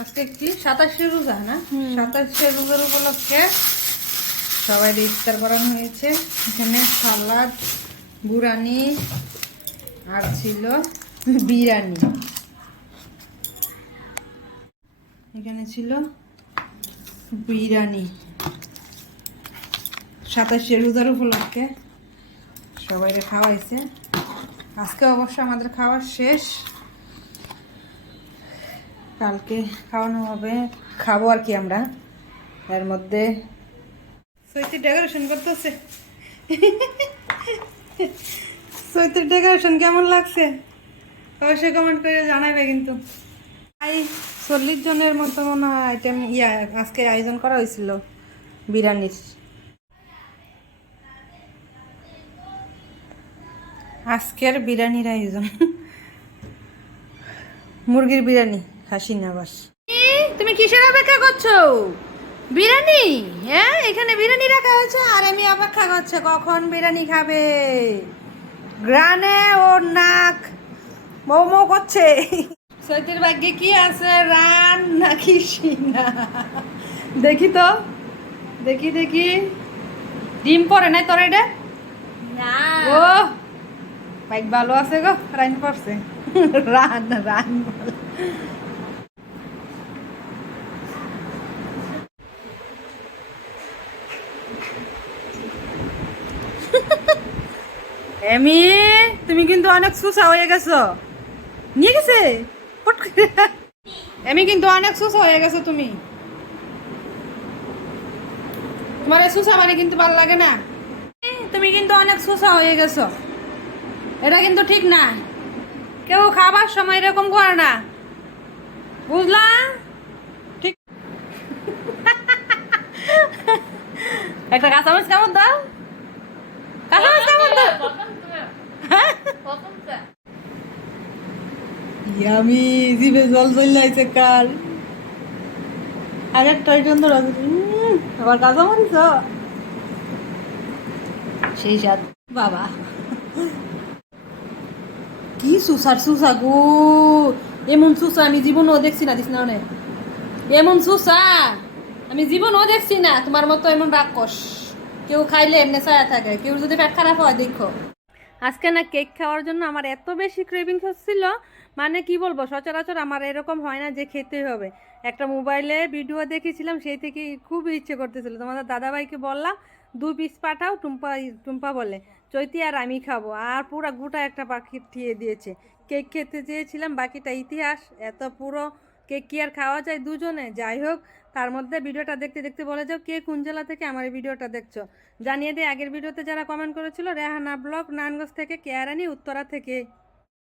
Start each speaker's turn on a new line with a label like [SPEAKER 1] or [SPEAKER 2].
[SPEAKER 1] আজকে কি সাতাশে রোজা না? সাতাশে রোজার উপলক্ষে সবাই ইফতার করানো হয়েছে। এখানে সালাদ বুরানি আর ছিল বিরিয়ানি। এখানে ছিল বিরিয়ানি। সাতাশে রোজার উপলক্ষে সবাইকে খাওয়াইছে। আজকে অবশ্য আমাদের খাওয়া শেষ। কালকে খাওয়ানো হবে, খাব আর কি আমরা। এর মধ্যে সৈতির ডেকোরেশন করতেছে। সৈতির ডেকোরেশন কেমন লাগছে? অবশ্যই কমেন্ট করে জানাবে কিন্তু। এই চল্লিশ জনের মতো মনে হয় আইটেম ইয়া, আজকে আয়োজন করা হয়েছিল, বিরিয়ানির। আজকের বিরিয়ানির আয়োজন। মুরগির বিরিয়ানি। না তুমি কিসের অপেক্ষা করছ? বিরিয়ানি? হ্যাঁ এখানে বিরিয়ানি রাখা হয়েছে আর আমি অপেক্ষা করছে কখন বিরিয়ানি খাবে? গ্রানে ওর নাক মোমো করছে। সৈতের ভাগ্যে কি আছে? রান নাকি সিনা দেখি তো দেখি দেখি। ডিম পরে নাই তোর এটা?
[SPEAKER 2] না।
[SPEAKER 1] ও বাইক ভালো আছে গো রান পড়ছে রান রান। এমি, তুমি কিন্তু অনেক সুসা হয়ে গেছো। নিয়ে গেছে? এমি কিন্তু অনেক সুসা হয়ে গেছো তুমি। তোমার সুসা মানে কিন্তু ভালো লাগে না। তুমি কিন্তু অনেক সুসা হয়ে গেছো। এটা কিন্তু ঠিক না। কেউ খাবার সময় এরকম করে না। বুঝলা ঠিক একটা কাঁচামরিচ কেমন দাও কাঁচামরিচ কেমন দাও আমি জিভে জল চলে কাল। সুন্দর আবার কাঁচামরিচ সেই সাথ বাবা। কি সুসার সুসা গো। এমন সুসা আমি জীবনও দেখছি না দিস না অনেক। এমন সুসা। আমি জীবনও দেখছি না, তোমার মতো এমন রাক্ষস। কেউ খাইলে এমনি ছায়া থাকে, কেউ যদি পেট খারাপ হয়, দেখো। আজকে না কেক খাওয়ার জন্য আমার এত বেশি ক্রেভিং হচ্ছিল মানে কি বলব, সচরাচর আমার এরকম হয় না যে খেতেই হবে। একটা মোবাইলে ভিডিও দেখেছিলাম, সেই থেকে খুব ইচ্ছে করতেছিল। তোমাদের দাদাভাইকে বললাম, দু পিস পাঠাও, টুম্পা টুম্পা বলে, চৈতি আর আমি খাব। আর পুরো গোটা একটা পাখি ঠিয়ে দিয়েছে। কেক খেতে চেয়েছিলাম, বাকিটা ইতিহাস, এত পুরো কেক কি আর খাওয়া যায় দুজনে? যাই হোক, তার মধ্যে ভিডিওটা দেখতে দেখতে বলে যাও কে কোন জেলা থেকে আমার এই ভিডিওটা দেখছ। জানিয়ে দিই আগের ভিডিওতে যারা কমেন্ট করেছিল, রেহানা ব্লগ, নানগঞ্জ থেকে কেয়ারানি উত্তরা থেকে।